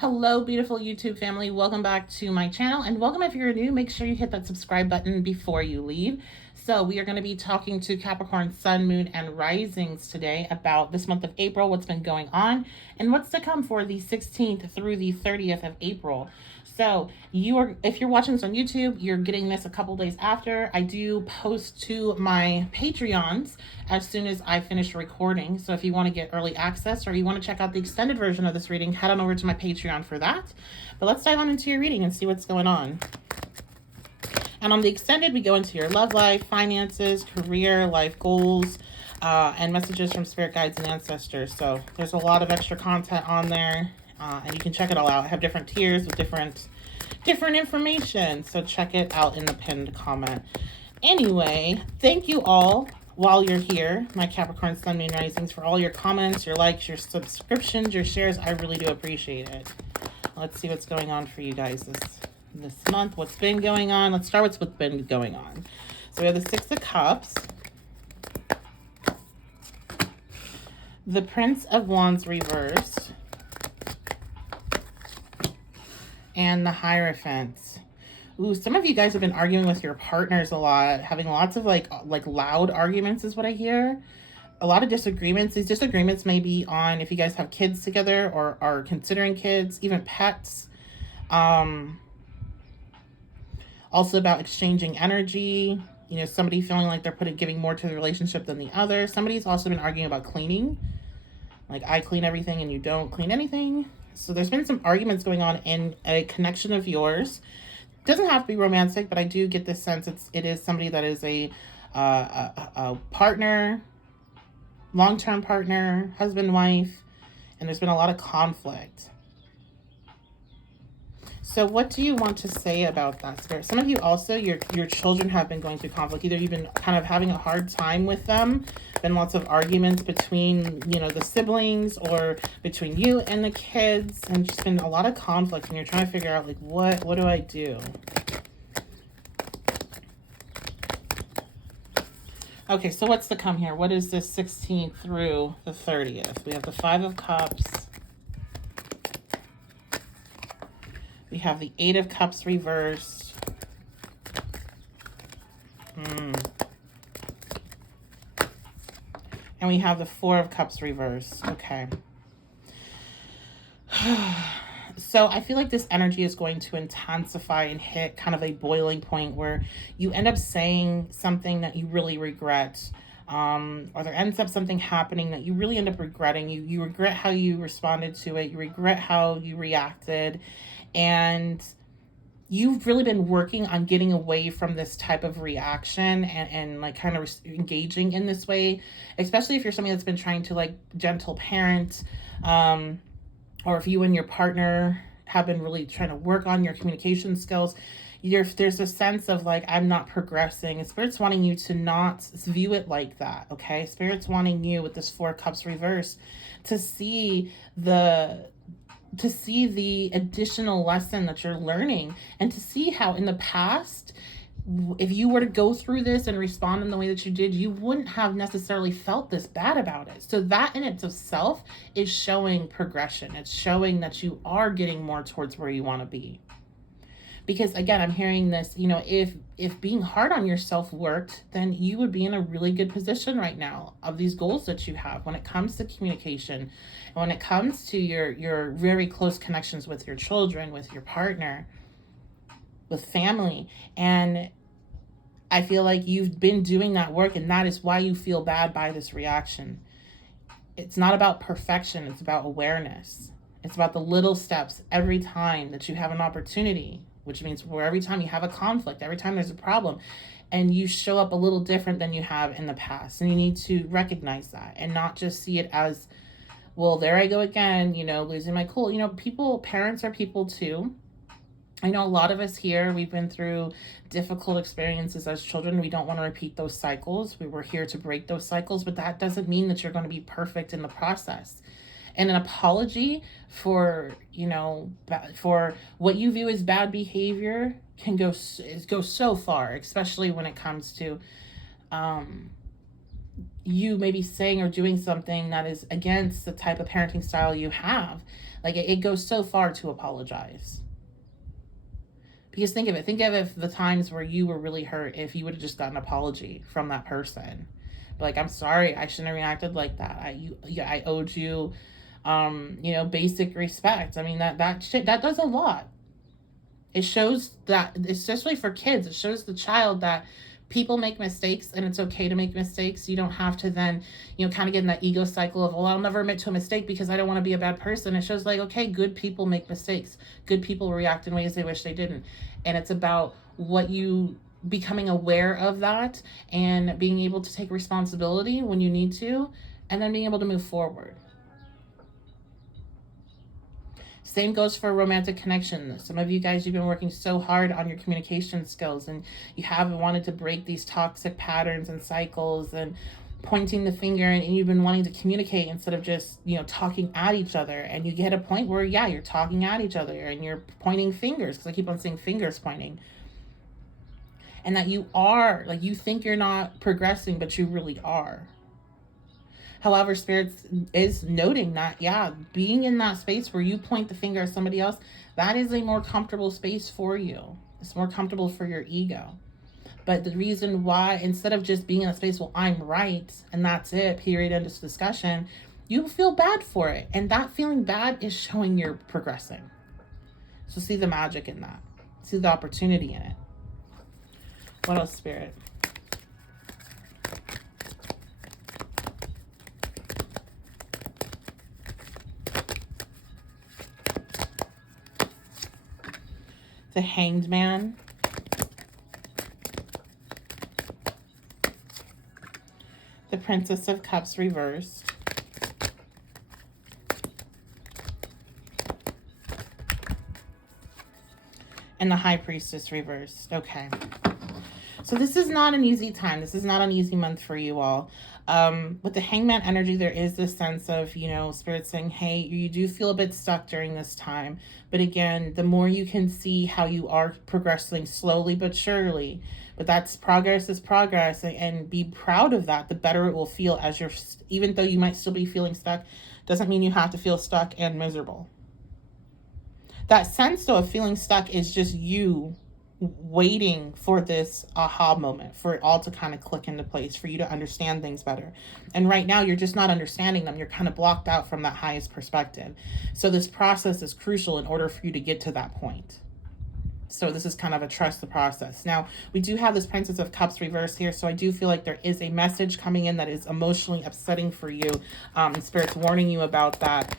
Hello, beautiful YouTube family. Welcome back to my channel, and welcome if you're new. Make sure you hit that subscribe button before you leave. So we are going to be talking to Capricorn Sun, Moon, and Risings today about this month of April, what's been going on, and what's to come for the 16th through the 30th of April. So if you're watching this on YouTube, you're getting this a couple days after. I do post to my Patreons as soon as I finish recording. So if you want to get early access or you want to check out the extended version of this reading, head on over to my Patreon for that. But let's dive on into your reading and see what's going on. And on the extended, we go into your love life, finances, career, life goals, and messages from spirit guides and ancestors. So there's a lot of extra content on there, and you can check it all out. I have different tiers with different information, so check it out in the pinned comment. Anyway, thank you all while you're here, my Capricorn Sun, Moon, Risings, for all your comments, your likes, your subscriptions, your shares. I really do appreciate it. Let's see what's going on for you guys this month. What's been going on? Let's start with what's been going on. So we have the Six of Cups, the Prince of Wands reversed, and the Hierophant. Ooh, some of you guys have been arguing with your partners a lot, having lots of like loud arguments is what I hear. A lot of disagreements. These disagreements may be on if you guys have kids together or are considering kids, even pets. Also about exchanging energy. You know, somebody feeling like they're giving more to the relationship than the other. Somebody's also been arguing about cleaning. Like, I clean everything and you don't clean anything. So there's been some arguments going on in a connection of yours. Doesn't have to be romantic, but I do get this sense it is somebody that is a partner, long-term partner, husband, wife, and there's been a lot of conflict. So what do you want to say about that, Spirit? Some of you also, your children have been going through conflict. Either you've been kind of having a hard time with them, been lots of arguments between, you know, the siblings or between you and the kids, and just been a lot of conflict, and you're trying to figure out, like, what do I do? Okay, so what's to come here? What is this 16th through the 30th? We have the Five of Cups. We have the Eight of Cups reversed. And we have the Four of Cups reversed. Okay. So I feel like this energy is going to intensify and hit kind of a boiling point where you end up saying something that you really regret. Or there ends up something happening that you really end up regretting. You regret how you responded to it. You regret how you reacted. And you've really been working on getting away from this type of reaction and like kind of engaging in this way, especially if you're somebody that's been trying to like gentle parent, or if you and your partner have been really trying to work on your communication skills. There's a sense of like, I'm not progressing. And Spirit's wanting you to not view it like that, okay? Spirit's wanting you with this Four Cups reversed to see the additional lesson that you're learning, and to see how in the past, if you were to go through this and respond in the way that you did, you wouldn't have necessarily felt this bad about it. So that in itself is showing progression. It's showing that you are getting more towards where you want to be. Because again, I'm hearing this, you know, if being hard on yourself worked, then you would be in a really good position right now of these goals that you have when it comes to communication, and when it comes to your very close connections with your children, with your partner, with family. And I feel like you've been doing that work, and that is why you feel bad by this reaction. It's not about perfection. It's about awareness. It's about the little steps every time that you have an opportunity, which means where every time you have a conflict, every time there's a problem, and you show up a little different than you have in the past. And you need to recognize that and not just see it as, well, there I go again, you know, losing my cool. You know, parents are people too. I know a lot of us here, we've been through difficult experiences as children. We don't want to repeat those cycles. We were here to break those cycles, but that doesn't mean that you're going to be perfect in the process. And an apology for, you know, for what you view as bad behavior can go so far, especially when it comes to you maybe saying or doing something that is against the type of parenting style you have. Like it goes so far to apologize. Because think of it, the times where you were really hurt, if you would have just gotten an apology from that person. Like, I'm sorry, I shouldn't have reacted like that. I owed you, basic respect. I mean, that does a lot. It shows that, especially for kids, it shows the child that people make mistakes and it's okay to make mistakes. You don't have to then, kind of get in that ego cycle of, well, I'll never admit to a mistake because I don't want to be a bad person. It shows like, okay, good people make mistakes. Good people react in ways they wish they didn't. And it's about becoming aware of that and being able to take responsibility when you need to, and then being able to move forward. Same goes for romantic connection. Some of you guys, you've been working so hard on your communication skills and you haven't wanted to break these toxic patterns and cycles and pointing the finger, and you've been wanting to communicate instead of just, talking at each other. And you get a point where, you're talking at each other and you're pointing fingers, because I keep on saying fingers pointing. And that you are, like, you think you're not progressing, but you really are. However, Spirit is noting that, being in that space where you point the finger at somebody else, that is a more comfortable space for you. It's more comfortable for your ego. But the reason why, instead of just being in a space, well, I'm right, and that's it, period, end of discussion, you feel bad for it. And that feeling bad is showing you're progressing. So see the magic in that. See the opportunity in it. What else, Spirit? The Hanged Man. The Princess of Cups reversed. And the High Priestess reversed. Okay. So this is not an easy time. This is not an easy month for you all. With the Hangman energy, there is this sense of, Spirit saying, hey, you do feel a bit stuck during this time. But again, the more you can see how you are progressing slowly but surely, but that's progress is progress, and be proud of that, the better it will feel as even though you might still be feeling stuck, doesn't mean you have to feel stuck and miserable. That sense, though, of feeling stuck is just you waiting for this aha moment, for it all to kind of click into place, for you to understand things better. And right now, you're just not understanding them. You're kind of blocked out from that highest perspective. So this process is crucial in order for you to get to that point. So this is kind of a trust the process. Now, we do have this Princess of Cups reverse here, so I do feel like there is a message coming in that is emotionally upsetting for you. Spirit's warning you about that.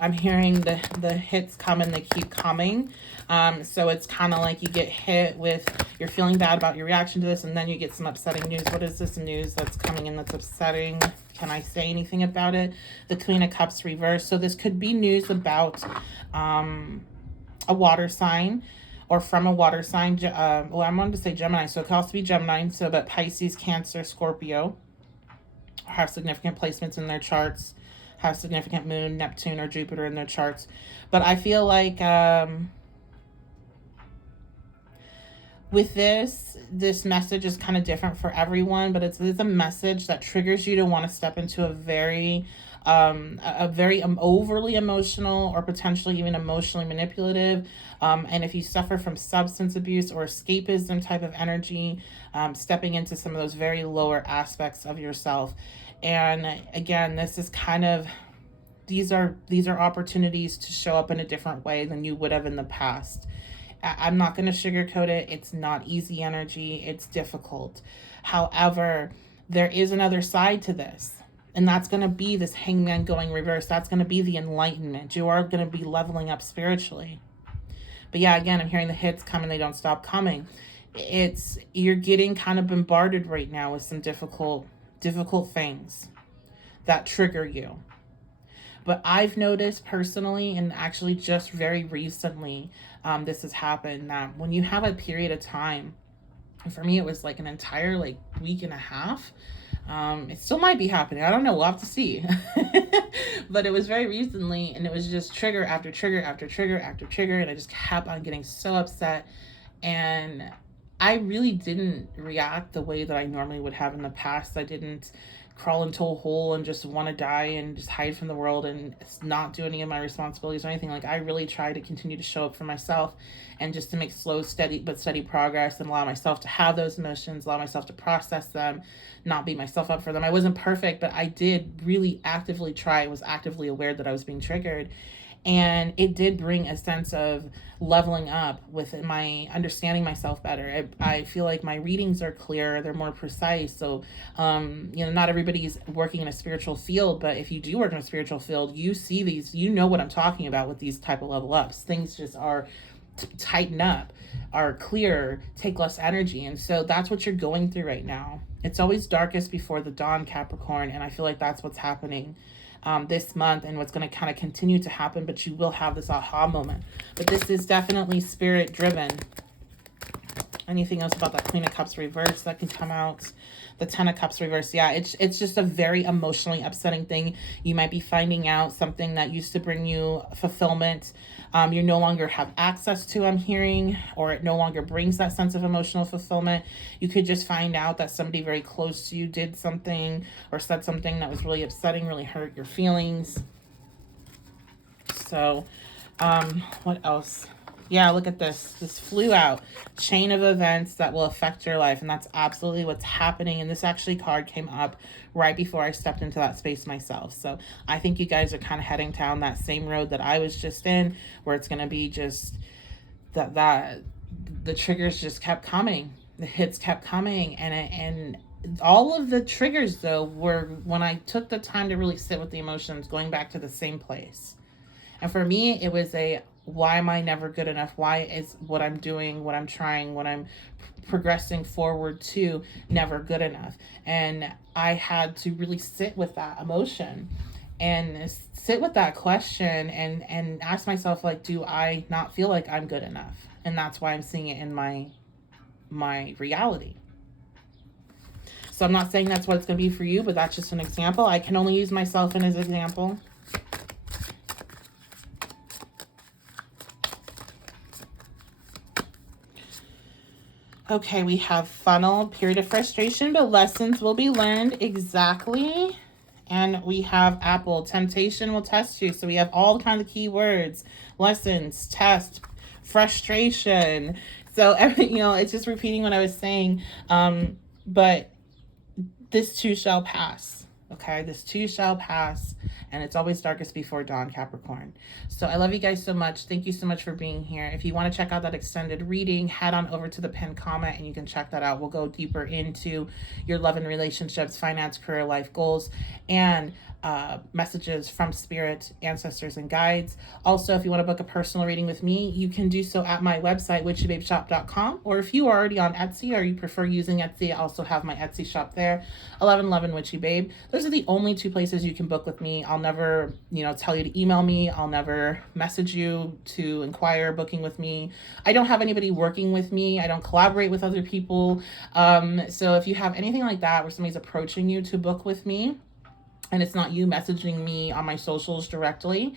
I'm hearing the hits come and they keep coming. So it's kind of like you get hit with, you're feeling bad about your reaction to this, and then you get some upsetting news. What is this news that's coming in that's upsetting? Can I say anything about it? The Queen of Cups reversed. So this could be news about a water sign, or from a water sign. Well, I wanted to say Gemini, so it could also be Gemini. So, but Pisces, Cancer, Scorpio have significant placements in their charts, have significant moon, Neptune, or Jupiter in their charts. But I feel like with this message is kind of different for everyone, but it's a message that triggers you to want to step into a very overly emotional, or potentially even emotionally manipulative. And if you suffer from substance abuse or escapism type of energy, stepping into some of those very lower aspects of yourself. And again, this is kind of, these are opportunities to show up in a different way than you would have in the past. I'm not going to sugarcoat it. It's not easy energy. It's difficult. However, there is another side to this. And that's going to be this Hangman going reverse. That's going to be the enlightenment. You are going to be leveling up spiritually. But yeah, again, I'm hearing the hits come and they don't stop coming. You're getting kind of bombarded right now with some difficult things that trigger you. But I've noticed personally, and actually just very recently, this has happened, that when you have a period of time, for me, it was like an entire week and a half. It still might be happening. I don't know. We'll have to see. But it was very recently, and it was just trigger after trigger after trigger after trigger. And I just kept on getting so upset. And I really didn't react the way that I normally would have in the past. I didn't crawl into a hole and just want to die and just hide from the world and not do any of my responsibilities or anything. Like, I really try to continue to show up for myself and just to make slow, steady progress, and allow myself to have those emotions, allow myself to process them, not beat myself up for them. I wasn't perfect, but I did really actively try. I was actively aware that I was being triggered. And it did bring a sense of leveling up with my understanding myself better. I feel like my readings are clearer, they're more precise. So, not everybody's working in a spiritual field, but if you do work in a spiritual field, you see these, you know what I'm talking about with these type of level ups. Things just are tighten up, are clearer, take less energy. And so that's what you're going through right now. It's always darkest before the dawn, Capricorn. And I feel like that's what's happening this month, and what's going to kind of continue to happen, but you will have this aha moment. But this is definitely spirit driven. Anything else about that Queen of Cups reverse that can come out? The Ten of Cups reverse. Yeah, it's just a very emotionally upsetting thing. You might be finding out something that used to bring you fulfillment. You no longer have access to, I'm hearing, or it no longer brings that sense of emotional fulfillment. You could just find out that somebody very close to you did something or said something that was really upsetting, really hurt your feelings. So, what else? Yeah, look at this. This flew out. Chain of events that will affect your life. And that's absolutely what's happening. And this actually card came up right before I stepped into that space myself. So I think you guys are kind of heading down that same road that I was just in, where it's going to be just that the triggers just kept coming. The hits kept coming. And all of the triggers, though, were when I took the time to really sit with the emotions, going back to the same place. And for me, it was why am I never good enough? Why is what I'm doing, what I'm trying, what I'm progressing forward to never good enough? And I had to really sit with that emotion and sit with that question and ask myself, like, do I not feel like I'm good enough? And that's why I'm seeing it in my reality. So I'm not saying that's what it's going to be for you, but that's just an example. I can only use myself as an example. Okay, we have funnel, period of frustration, but lessons will be learned. Exactly. And we have apple, temptation will test you. So we have all kinds of key words: lessons, test, frustration. So, it's just repeating what I was saying. But this too shall pass. Okay, this too shall pass. And it's always darkest before dawn, Capricorn. So I love you guys so much. Thank you so much for being here. If you want to check out that extended reading, head on over to the pinned comment and you can check that out. We'll go deeper into your love and relationships, finance, career, life goals, and messages from spirit, ancestors, and guides. Also, if you want to book a personal reading with me, you can do so at my website, witchybabeshop.com. Or if you are already on Etsy or you prefer using Etsy, I also have my Etsy shop there, 1111 Witchy Babe. Those are the only two places you can book with me. I'll never, tell you to email me. I'll never message you to inquire booking with me. I don't have anybody working with me. I don't collaborate with other people. So if you have anything like that where somebody's approaching you to book with me, and it's not you messaging me on my socials directly,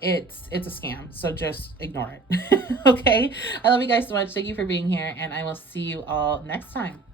it's a scam. So just ignore it. Okay? I love you guys so much. Thank you for being here, and I will see you all next time.